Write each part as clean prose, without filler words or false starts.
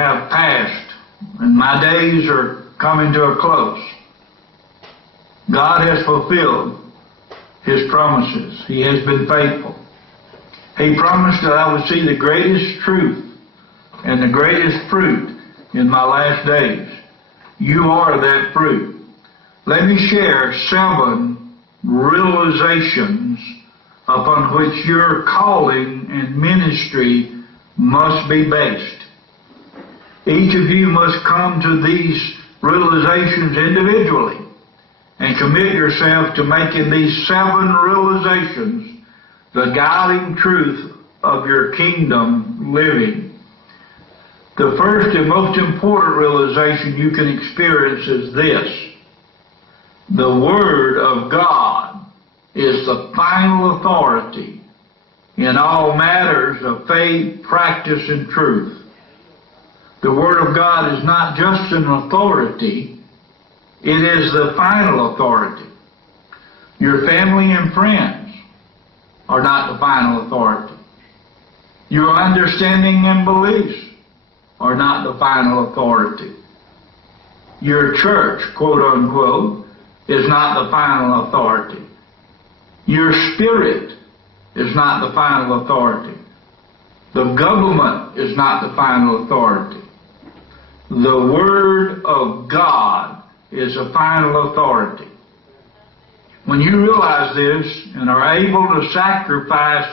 have passed, and my days are coming to a close. God has fulfilled His promises. He has been faithful. He promised that I would see the greatest truth and the greatest fruit in my last days. You are that fruit. Let me share 7 realizations upon which your calling and ministry must be based. Each of you must come to these realizations individually and commit yourself to making these 7 realizations the guiding truth of your kingdom living. The first and most important realization you can experience is this: the Word of God is the final authority in all matters of faith, practice, and truth. The Word of God is not just an authority, it is the final authority. Your family and friends are not the final authority. Your understanding and beliefs are not the final authority. Your church, quote unquote, is not the final authority. Your spirit is not the final authority. The government is not the final authority. The Word of God is a final authority. When you realize this and are able to sacrifice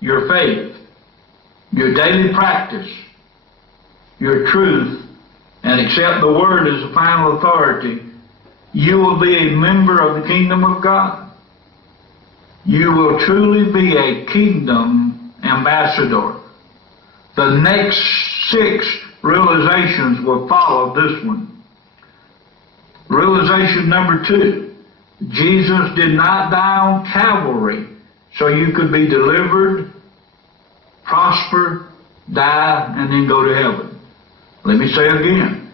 your faith, your daily practice, your truth, and accept the Word as the final authority, you will be a member of the kingdom of God. You will truly be a kingdom ambassador. The next 6 realizations will follow this one. Realization number 2. Jesus did not die on Calvary so you could be delivered, prosper, die, and then go to heaven. Let me say again.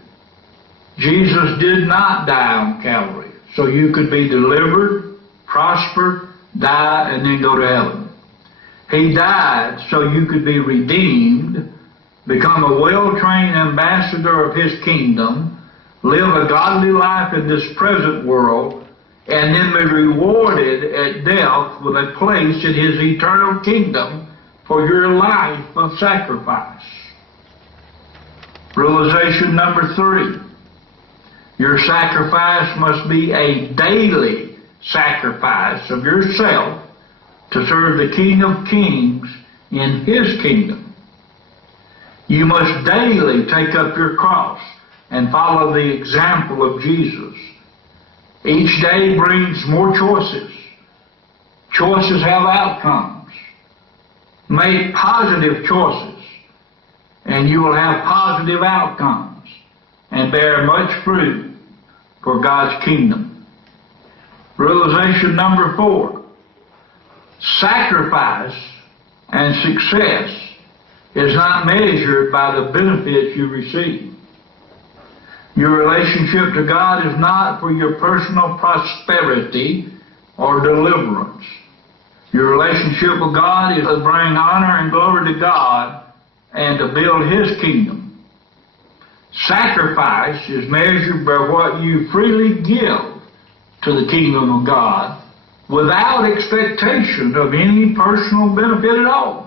Jesus did not die on Calvary so you could be delivered, prosper, die, and then go to heaven. He died so you could be redeemed, become a well-trained ambassador of His kingdom, live a godly life in this present world, and then be rewarded at death with a place in His eternal kingdom for your life of sacrifice. Realization number 3. Your sacrifice must be a daily sacrifice of yourself to serve the King of Kings in His kingdom. You must daily take up your cross and follow the example of Jesus. Each day brings more choices. Choices have outcomes. Make positive choices, and you will have positive outcomes and bear much fruit for God's kingdom. Realization number 4. Sacrifice and success is not measured by the benefits you receive. Your relationship to God is not for your personal prosperity or deliverance. Your relationship with God is to bring honor and glory to God and to build His kingdom. Sacrifice is measured by what you freely give to the kingdom of God without expectation of any personal benefit at all.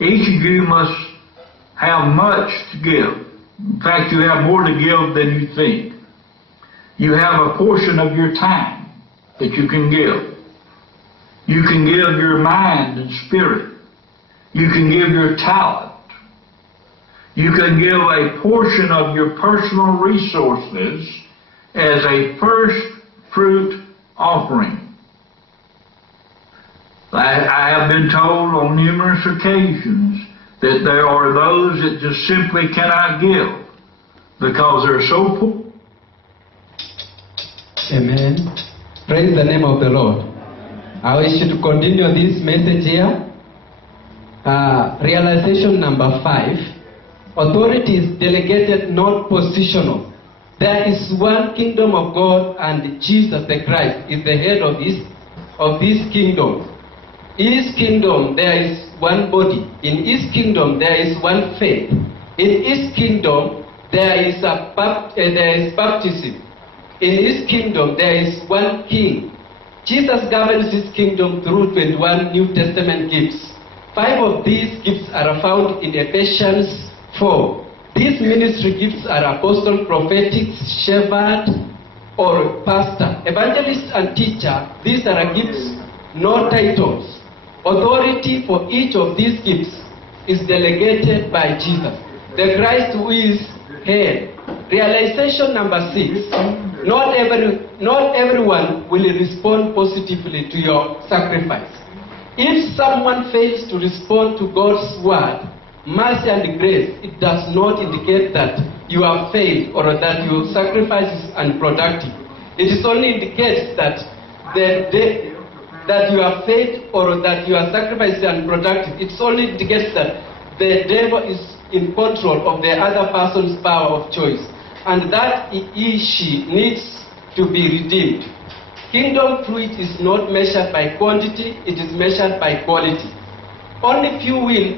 Each of you must have much to give. In fact, you have more to give than you think. You have a portion of your time that you can give. You can give your mind and spirit. You can give your talent. You can give a portion of your personal resources as a first fruit offering. I have been told on numerous occasions that there are those that just simply cannot give because they're so poor. Amen. Praise the name of the Lord. I wish to continue this message here. Realization number 5. Authority is delegated, not positional. There is one kingdom of God, and Jesus the Christ is the head of this kingdom. In His kingdom there is one body. In His kingdom there is one faith. In his kingdom, there is baptism. In his kingdom, there is one king. Jesus governs his kingdom through 21 New Testament gifts. 5 of these gifts are found in Ephesians 4. These ministry gifts are apostle, prophetic, shepherd, or pastor, evangelist, and teacher. These are gifts, no titles. Authority for each of these gifts is delegated by Jesus, the Christ who is head. Realization number 6. Not everyone will respond positively to your sacrifice. If someone fails to respond to God's word, mercy and grace, it does not indicate that you have failed or that your sacrifice is unproductive. It only indicates that that you have failed or that your sacrifice is unproductive. It only indicates that the devil is in control of the other person's power of choice, and that she needs to be redeemed. Kingdom fruit is not measured by quantity, it is measured by quality. Only few will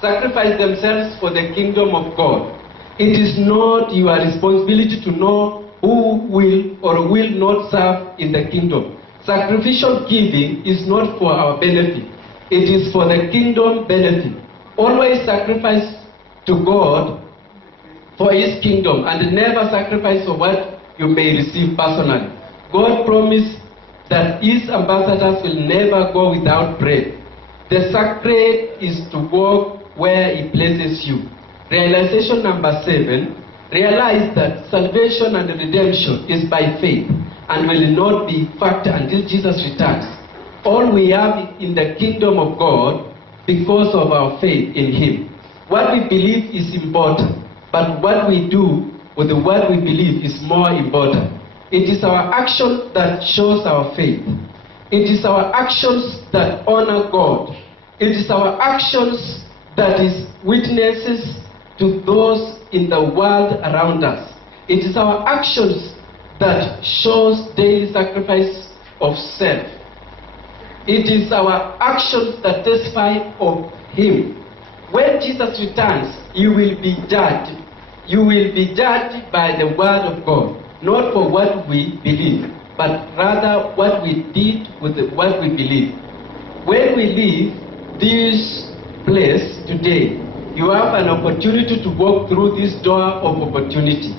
sacrifice themselves for the kingdom of God. It is not your responsibility to know who will or will not serve in the kingdom. Sacrificial giving is not for our benefit, it is for the kingdom benefit. Always sacrifice to God for his kingdom and never sacrifice for what you may receive personally. God promised that his ambassadors will never go without bread. The sacred is to walk where he places you. Realization number 7. Realize that salvation and redemption is by faith and will not be fact until Jesus returns. All we have in the kingdom of God because of our faith in him. What we believe is important, but what we do with what we believe is more important. It is our action that shows our faith. It is our actions that honor God. It is our actions that is witnesses to those in the world around us. It is our actions that shows daily sacrifice of self. It is our actions that testify of him. When Jesus returns, you will be judged. You will be judged by the word of God, not for what we believe, but rather what we did with what we believe. When we leave this place today, you have an opportunity to walk through this door of opportunity.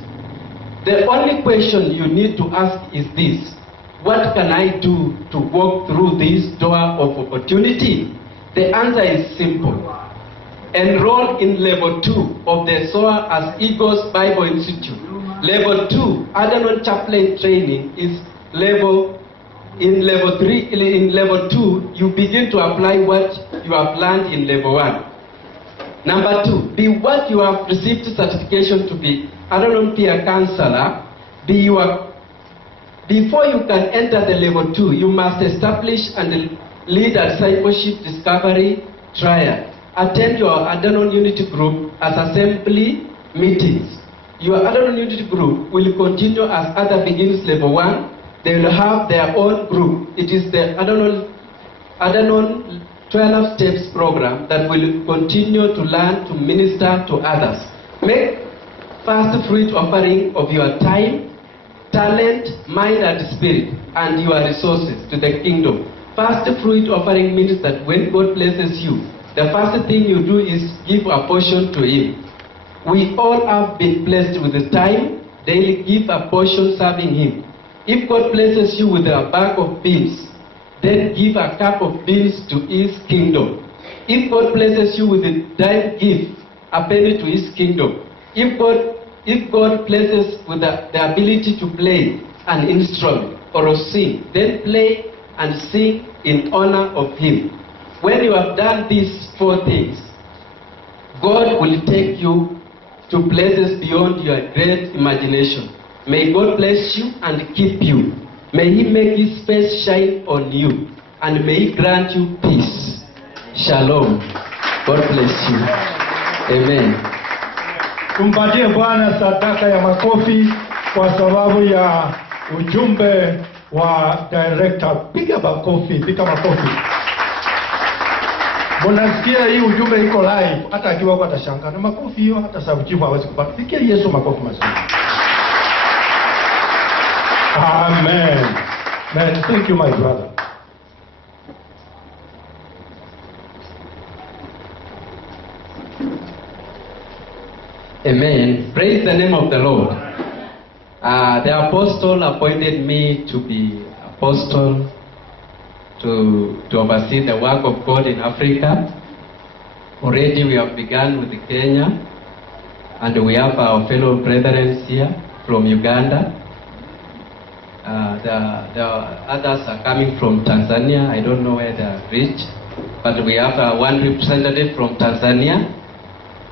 The only question you need to ask is this: what can I do to walk through this door of opportunity? The answer is simple. Enroll in level 2 of the SOA as Eagles Bible Institute. Level 2, Adanon Chaplain Training, is level 3. In level 2, you begin to apply what you have learned in level 1. Number 2, be what you have received certification to be. Adanon Peer Counselor, before you can enter the level 2, you must establish and lead a discipleship discovery trial. Attend your Adanon Unity Group as assembly meetings. Your Adanon Unity Group will continue as other begins level 1. They will have their own group. It is the Adanon 12 Steps program that will continue to learn to minister to others. Make first fruit offering of your time, talent, mind, and spirit, and your resources to the kingdom. First fruit offering means that when God blesses you, the first thing you do is give a portion to him. We all have been blessed with the time, daily give a portion serving him. If God blesses you with a bag of beans, then give a cup of beans to his kingdom. If God blesses you with a dime, give a penny to his kingdom. If God blesses with the ability to play an instrument or sing, then play and sing in honor of him. When you have done these 4 things, God will take you to places beyond your great imagination. May God bless you and keep you. May he make his face shine on you, and may he grant you peace. Shalom. God bless you. Amen. Tumpatie Bwana sadaka ya makofi kwa sababu ya ujumbe wa director. Piga makofi, piga makofi. Mnasikia hii ujumbe iko live, hata akiwa kwa atashangaa na makofi hiyo, hata sababu chifu hawezi kupata. Sikia Yesu makofi mazuri. Amen. Man, thank you my brother. Amen. Praise the name of the Lord. The apostle appointed me to be apostle to oversee the work of God in Africa. Already we have begun with Kenya, and we have our fellow brethren here from Uganda. The others are coming from Tanzania. I don't know where they are reached, but we have one representative from Tanzania.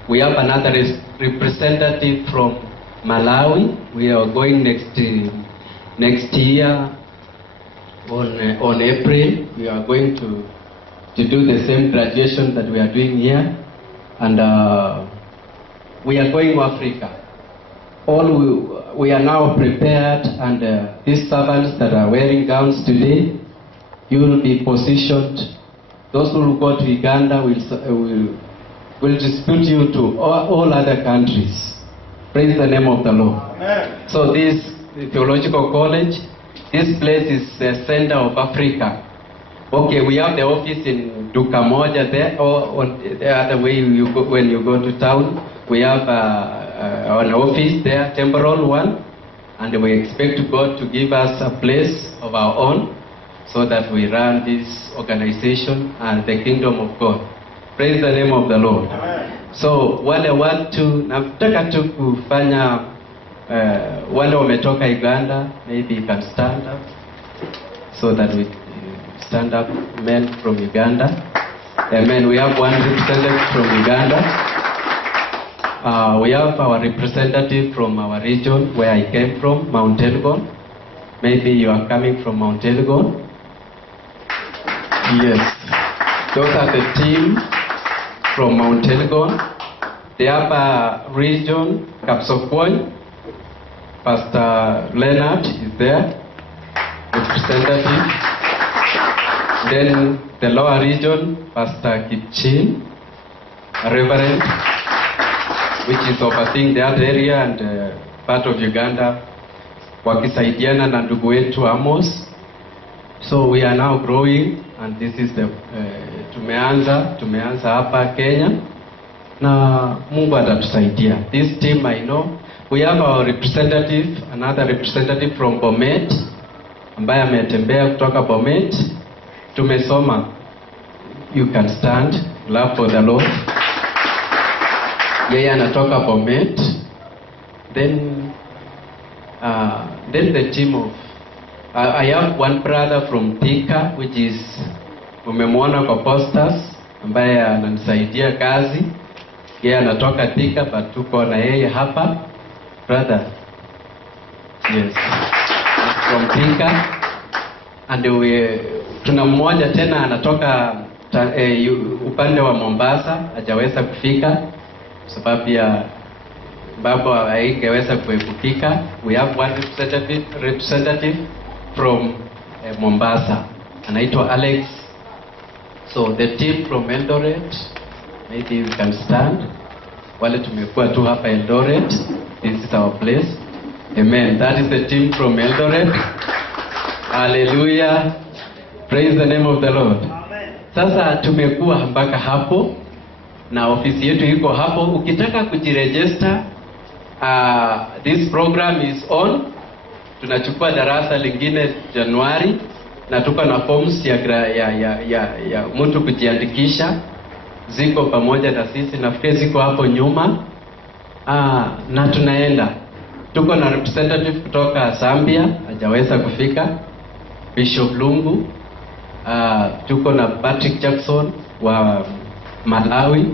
We have another representative from Malawi. We are going next year on April. We are going to do the same graduation that we are doing here, and we are going to Africa. We are now prepared, and these servants that are wearing gowns today, you will be positioned. Those who will go to Uganda will distribute you to all other countries. Praise the name of the Lord. Amen. So this theological college, this place is the center of Africa. Okay, we have the office in Dukamoja there, or on the other way when you go to town, we have an office there, temporal one, and we expect God to give us a place of our own so that we run this organization and the kingdom of God. Praise the name of the Lord. Amen. So wale watu nataka tu kufanya wale wametoka Uganda, maybe you can stand up so that we stand up, men from Uganda. Amen. We have one representative from Uganda. We have our representative from our region where I came from, Mount Elgon. Maybe you are coming from Mount Elgon. Yes. Those are the team from Mount Elgon. The upper region, Kapsokwoy, Pastor Leonard is there, representative. Then the lower region, Pastor Kipchin, a reverend, which is overseeing that area and part of Uganda, wakisaidiana na ndugu wetu Amos. So we are now growing, and this is the tumeanza hapa Kenya, na Mungu atatusaidia. This team I know, we have our representative, another representative from Bomet, ambaye ametembea kutoka Bomet. Tumesoma. You can stand. Love for the Lord. Yeye anatoka Bomet. Then the team of I have one brother from Thika, which is umemwona kwa posters, ambaye ananisaidia kazi. Yeye anatoka Thika, but tuko na yeye hapa. Brother. Yes. From Thika. And tuna mmoja tena anatoka upande wa Mombasa, hajaweza kufika sababu ya baba haingeweza kuepukika. We have one representative from Mombasa, anaitwa Alex. So the team from Eldoret, maybe you can stand. Wale tumekuwa tu hapa Eldoret, this is our place. Amen. That is the team from Eldoret. Hallelujah. Praise the name of the Lord. Amen. Sasa tumekuwa mpaka hapo na ofisi yetu iko hapo. Ukitaka kujiregister, this program is on. Tunachukua darasa lingine Januari, na tuko na forms ya mtu kujiandikisha. Ziko pamoja na sisi, nafikiri ziko hapo nyuma. Na tunaenda. Tuko na representative kutoka Zambia, hajaweza kufika, Bishop Lungu. Tuko na Patrick Jackson wa Malawi,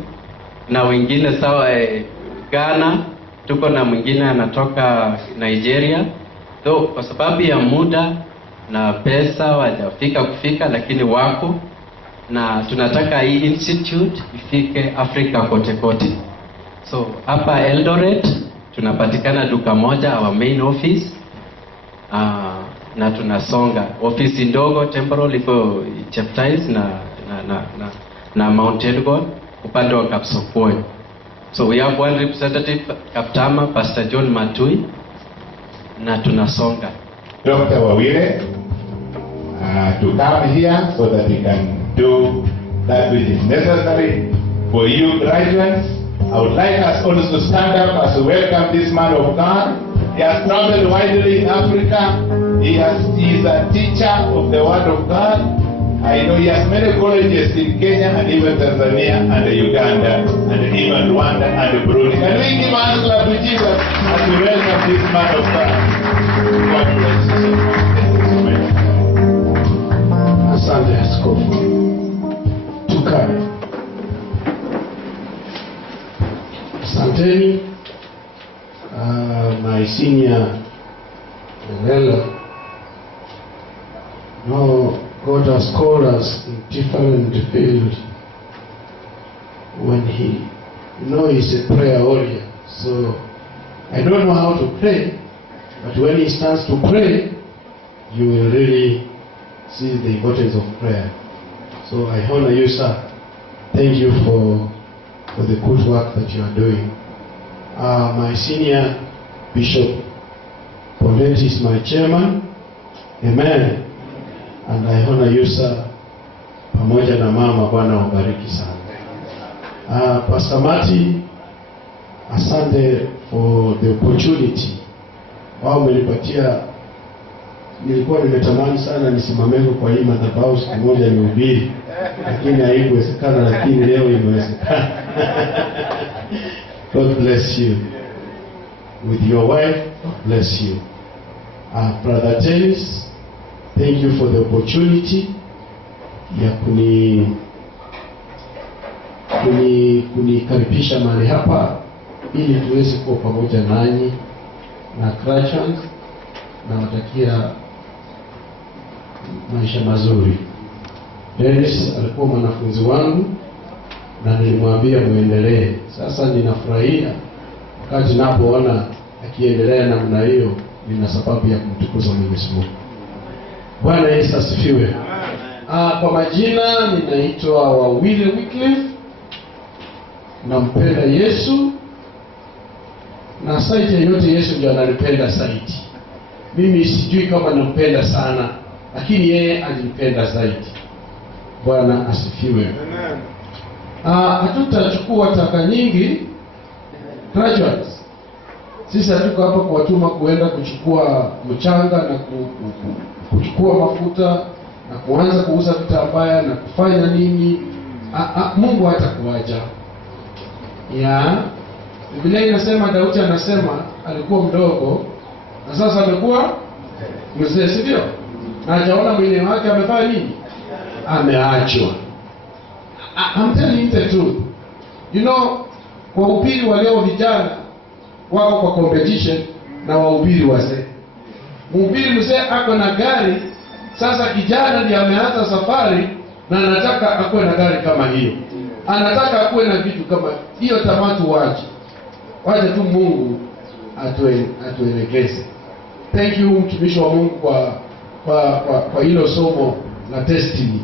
na wengine sawa Ghana. Tuko na mwingine anatoka Nigeria. So kwa sababu ya muda na pesa hawajafika, lakini wako, na tunataka hii institute ifike Afrika kote kote. So hapa Eldoret tunapatikana duka moja, our main office. Na tunasonga ofisi ndogo temporal iko Cheptais na Mount Elgon upande wa Kapsokoi. So we have one representative Kaptama, Pastor John Matui, na tunasonga. Dr. Wawire to come here so that we can do that which is necessary for you graduates. I would like us also to stand up as we welcome this man of God. He has traveled widely in Africa. He is a teacher of the Word of God. I know he has many colleges in Kenya and even Tanzania and Uganda and even Rwanda and Burundi. Can we give a clap to Jesus as we welcome this man of God? God bless you. Asante askofu. Tukae. Asanteni. My senior elder. No, God has called us in different fields. When he's a prayer warrior. So I don't know how to pray, but when he starts to pray, you will really see the importance of prayer. So I honor you, sir. Thank you for the good work that you are doing. My senior Bishop Polet is my chairman. Amen. And I honor you, sir. Pamoja na mama, Bwana wabariki sana. Pastor Mati, asante for the opportunity. Wao umenipatia. Nilikuwa nimetamani sana nisimameko kwa hii madhabahu siku moja nihubiri, lakini haikuwezekana, lakini leo imewezekana. God bless you. With your wife, God bless you. Brother James, thank you for the opportunity ya kunikaribisha mahali hapa ili tuweze kuwa pamoja nanyi na Christians na watakia maisha mazuri. Dennis alikuwa mwanafunzi wangu na nilimwambia muendelee. Sasa ninafurahia wakati ninapoona akiendelea namna hiyo, nina sababu ya kumtukuza Mwenyezi Mungu. Bwana Yesu asifiwe. Kwa majina ninaitwa Wawile Wycliffe. Nampenda Yesu na saidi yote Yesu ndiye ananipenda zaidi. Mimi sijui kama nampenda sana, lakini yeye alinipenda zaidi. Bwana asifiwe. Hatutachukua taka nyingi graduates. Sisi hatuko hapa kuwatuma kuenda kuchukua mchanga na kuchukua mafuta na kuanza kuuza vitambaa na kufanya nini. Mungu hatakuacha. Biblia inasema, Daudi anasema alikuwa mdogo na sasa amekuwa mzee, sivyo? Na hajaona mwili wake amefanya nini? Ameachwa. I'm telling you the truth. You know, wahubiri wa leo vijana wako kwa competition na wahubiri wazee. Mhubiri mzee ako na gari, sasa kijana ndiye ameanza safari na anataka akuwe na gari kama hiyo. Anataka akuwe na vitu kama hiyo. Tamatu waje tu Mungu atuelekeze. Thank you mtumishi wa Mungu kwa hilo somo la destiny.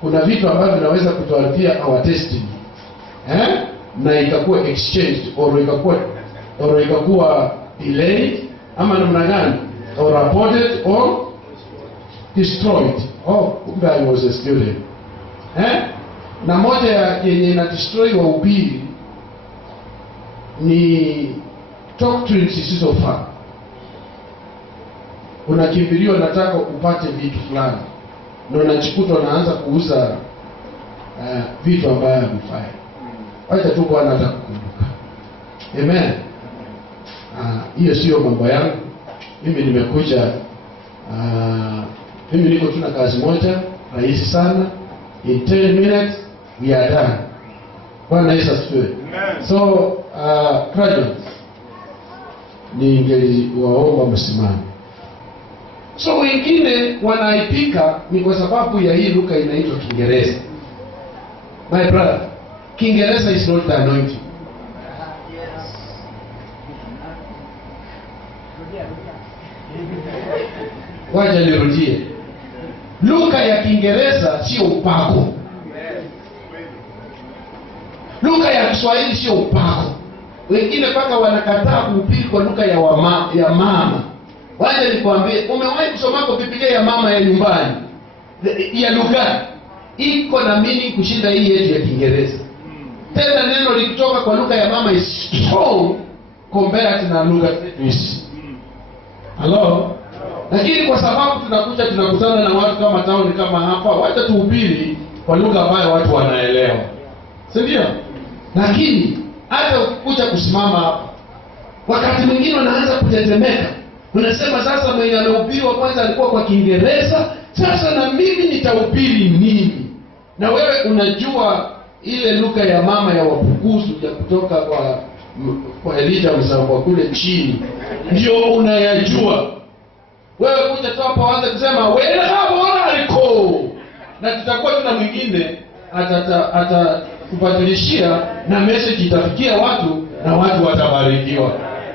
Kuna vitu ambavyo vinaweza kutuambia our destiny. Na ikakuwa exchanged or ikakuwa delayed ama namna gani, or aborted or destroyed. Kumbe I was a student. Na moja yenye ina destroy wahubiri ni doctrines zisizofaa. Unakimbiliwa nataka upate vitu fulani, na unachikuta unaanza kuuza vitu ambavyo havifai. Acha tu Bwana atakukumbuka. Amen. Hiyo sio mambo yangu. Mimi nimekuja, mimi niko tuna kazi moja rahisi sana. In 10 minutes we are done. Bwana Yesu asifiwe. So graduates, ningeliwaomba msimame. So wengine wanaipika ni kwa sababu ya hii lugha inaitwa Kiingereza. My brother, Kiingereza is not the anointing. Wacha nirudie. Lugha ya Kiingereza sio upako. Kiswahili sio upako. Wengine paka wanakataa kuhubiri kwa lugha ya mama. Waje nikwambie, umewahi kusomako Biblia ya mama ya nyumbani? Ya lugha iko na meaning kushinda hii yetu ya Kiingereza. Tena neno likitoka kwa lugha ya mama is strong compared na lugha hizi. Hello? Lakini kwa sababu tunakutana na watu kama town kama hapa, wacha tuhubiri kwa lugha ambayo watu wanaelewa. Si ndio? Lakini hata ukikuja kusimama hapa, wakati mwingine unaanza kutetemeka. Unasema sasa mwenye anahubiriwa kwanza alikuwa kwa Kiingereza, sasa na mimi nitahubiri nini? Na wewe unajua ile lugha ya mama ya Wabukusu ya kutoka kwa Elijah msao kule chini. Ndio unayajua. Wewe kuja tu hapa waanze kusema wewe bora aliko. Na tutakuwa tuna mwingine atakubadilishia na message itafikia watu na watu watabarikiwa.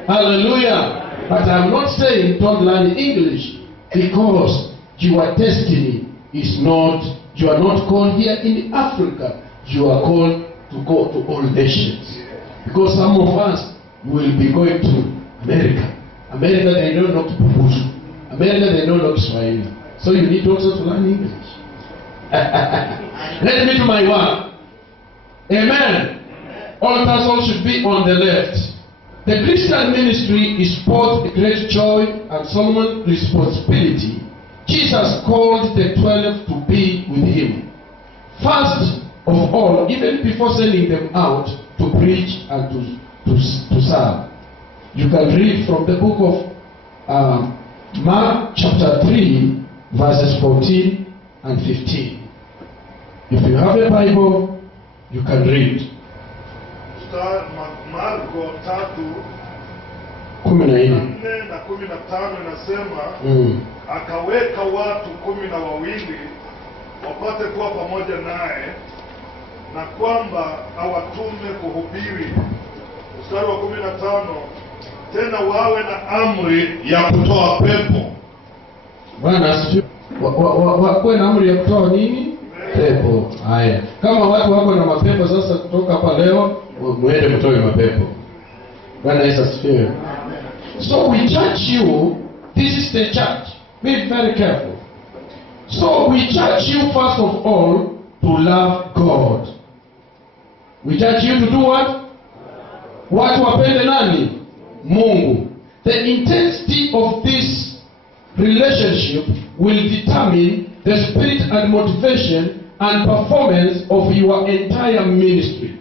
Hallelujah. But I'm not saying don't learn English, because your destiny is not, you are not called here in Africa. You are called to go to all nations. Because some of us will be going to America. America, they don't know Kibubuzu. America, they don't know Kiswahili. So you need also to learn English. Let me do my work. Amen. Altars all should be on the left. The Christian ministry is both a great joy and solemn responsibility. Jesus called the 12 to be with him. First of all, even before sending them out to preach and to serve. You can read from the book of Mark chapter 3, verses 14 and 15. If you have a Bible, you can read. Marko 3:14 na 15 inasema akaweka watu 12 wapate kuwa pamoja naye, na kwamba awatume kuhubiri. Mstari wa 15, tena wawe na amri ya kutoa pepo. Bwana asifiwe. Wawe na amri ya kutoa nini? Pepo. Haya. Kama watu wako na mapepo sasa, kutoka hapa leo muende mtoe mapepo. Bwana Yesu asifiwe. So we charge you, this is the church. Be very careful. So we charge you first of all to love God. We charge you to do what? Watu wapende nani? Mungu. The intensity of this relationship will determine the spirit and motivation and performance of your entire ministry.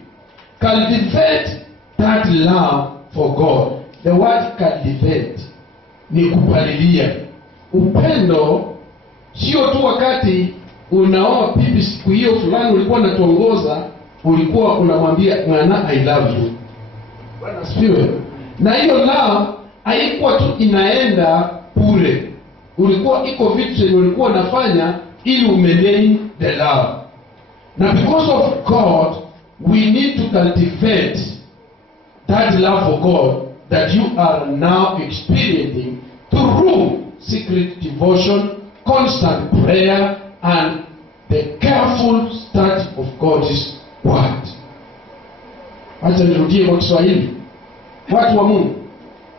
Cultivate that love for God. The word cultivate ni kupalilia. Upendo sio tu wakati unaoa bibi siku hiyo fulani ulikuwa unatongoza, ulikuwa unamwambia mwana I love you. Bwana asifiwe. Na hiyo love haikuwa tu inaenda bure. Ulikuwa iko vitu ulikuwa unafanya ili umelei the love. Now because of God, we need to cultivate that love for God that you are now experiencing through secret devotion, constant prayer, and the careful study of God's word. Acha nirudie kwa Kiswahili. Watu wa Mungu,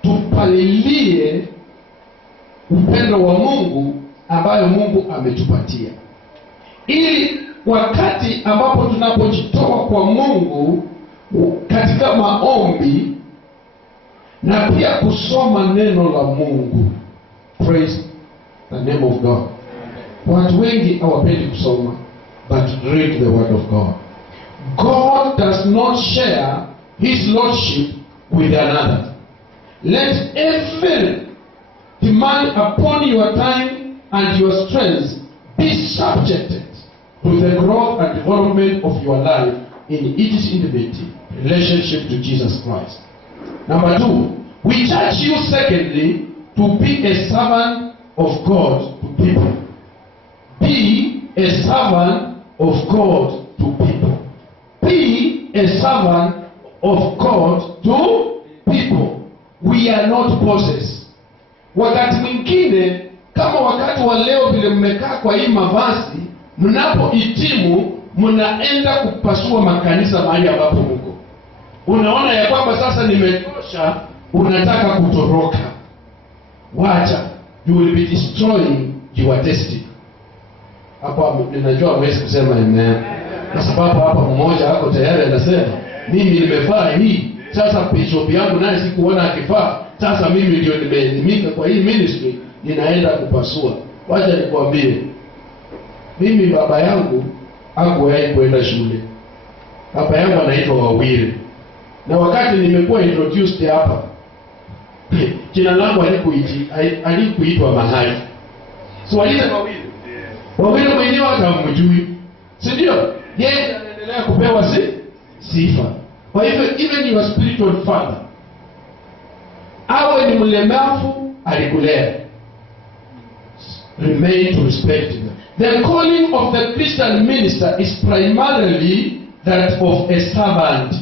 tupalilie upendo wa Mungu ambayo Mungu ametupatia, ili wakati ambapo tunapojitoa kwa Mungu katika maombi na pia kusoma neno la Mungu. Praise the name of God. Watu wengi hawapendi kusoma, but read the word of God. God does not share his lordship with another. Let every demand upon your time and your strength be subjected to the growth and development of your life in its intimate relationship to Jesus Christ. Number 2, we charge you secondly to be a servant of God to people. Be a servant of God to people. Be a servant of God to people. We are not bosses. Wakati mwingine kama wakati wa leo vile mmekaa kwa hii mavazi, mnapohitimu mnaenda kupasua makanisa mahali ambapo mko. unaona ya kwamba sasa nimetosha, unataka kutoroka. Wacha, you will be destroying your destiny. Hapo ninajua mwezi kusema amen. Kwa sababu hapa mmoja wako tayari anasema mimi nimefaa hii, sasa bishop yangu naye sikuona akifaa, sasa mimi ndio nimeelimika kwa hii ministry, ninaenda kupasua. Wacha nikwambie, mimi baba yangu hakuwahi kwenda shule. Baba yangu anaitwa Wawire. Na wakati nimekuwa introduced hapa, jina langu alikuitwa mahali. So alita Wawire. Wawire mwenyewe hata mjui. Si ndio? Yeye anaendelea kupewa sifa. Kwa hivyo even your spiritual father, awe ni mlemavu, alikulea. Remain to respect him. The calling of the Christian minister is primarily that of a servant,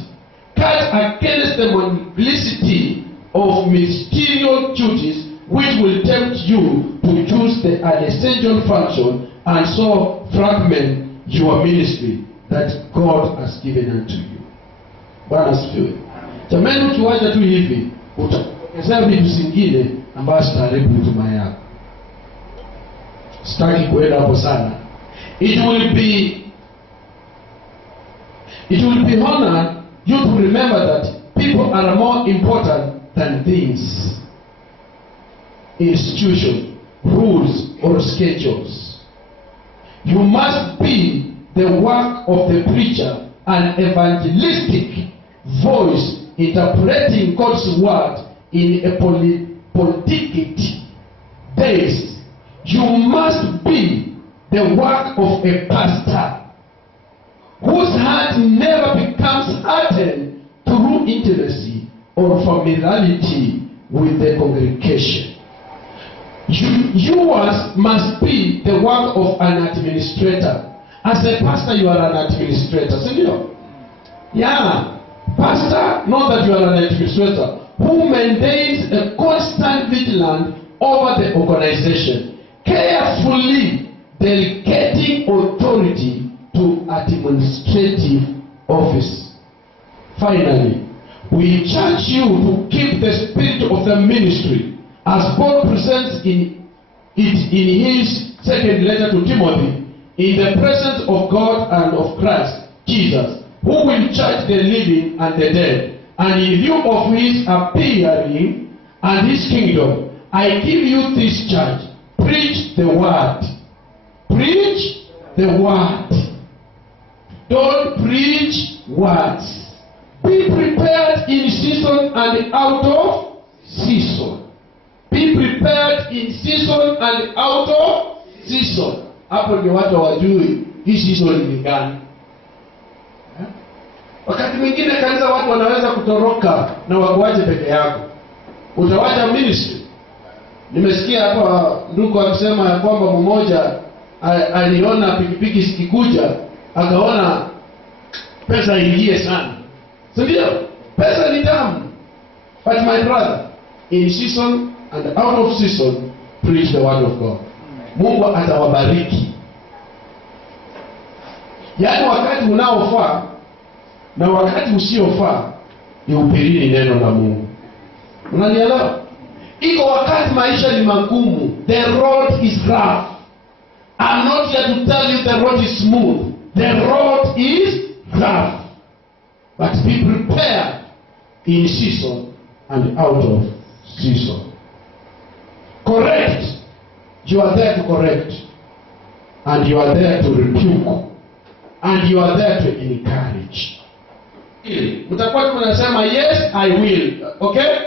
cut against the multiplicity of ministerial duties which will tempt you to choose the unessential function and so fragment your ministry that God has given unto you. Bwana asifiwe. Jamani, ukiwacha tu hivi utaongezea vitu zingine ambazo zitaharibu huduma yako. Sitaki kuenda hapo sana. It will be honored you to remember that people are more important than things, institutions, rules, or schedules. You must be the work of the preacher, an evangelistic voice interpreting God's word in a politically based. You must be the work of a pastor whose heart never becomes hardened through intimacy or familiarity with the congregation. Yours must be the work of an administrator. As a pastor, you are an administrator. See you? Yeah. Pastor, not that you are an administrator, who maintains a constant vigilance over the organization, carefully delegating authority to administrative office. Finally, we charge you to keep the spirit of the ministry as Paul presents it in his second letter to Timothy, in the presence of God and of Christ Jesus, who will judge the living and the dead, and in view of his appearing and his kingdom, I give you this charge: preach the word. Preach the word. Don't preach words. Be prepared in season and out of season. Be prepared in season and out of season. Hapo ndio watu hawajui hii season ni gani. Wakati mwingine kanisa watu wanaweza kutoroka na wakuache peke yako. Utawacha ministry. Nimesikia hapa ndugu akisema ya kwamba mmoja aliona pikipiki sikikuja, akaona pesa ingie sana. Ndio, pesa ni tamu. But my brother, in season and out of season, preach the word of God. Mungu atawabariki. Yaani wakati unaofaa na wakati usiofaa ni upirini neno la Mungu. Unanielewa? Iko wakati maisha ni magumu. The road is rough. I'm not here to tell you the road is smooth. The road is rough. But be prepared in season and out of season. Correct. You are there to correct. And you are there to rebuke. And you are there to encourage. Mtakuwa tunasema yes, I will. Okay?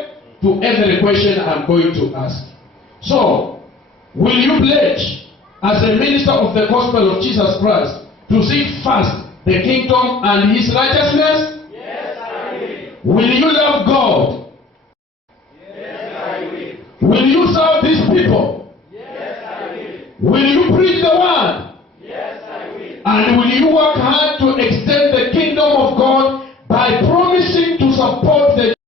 To every question I'm going to ask. So, will you pledge as a minister of the gospel of Jesus Christ to seek first the kingdom and his righteousness? Yes, I will. Will you love God? Yes, I will. Will you serve these people? Yes, I will. Will you preach the word? Yes, I will. And will you work hard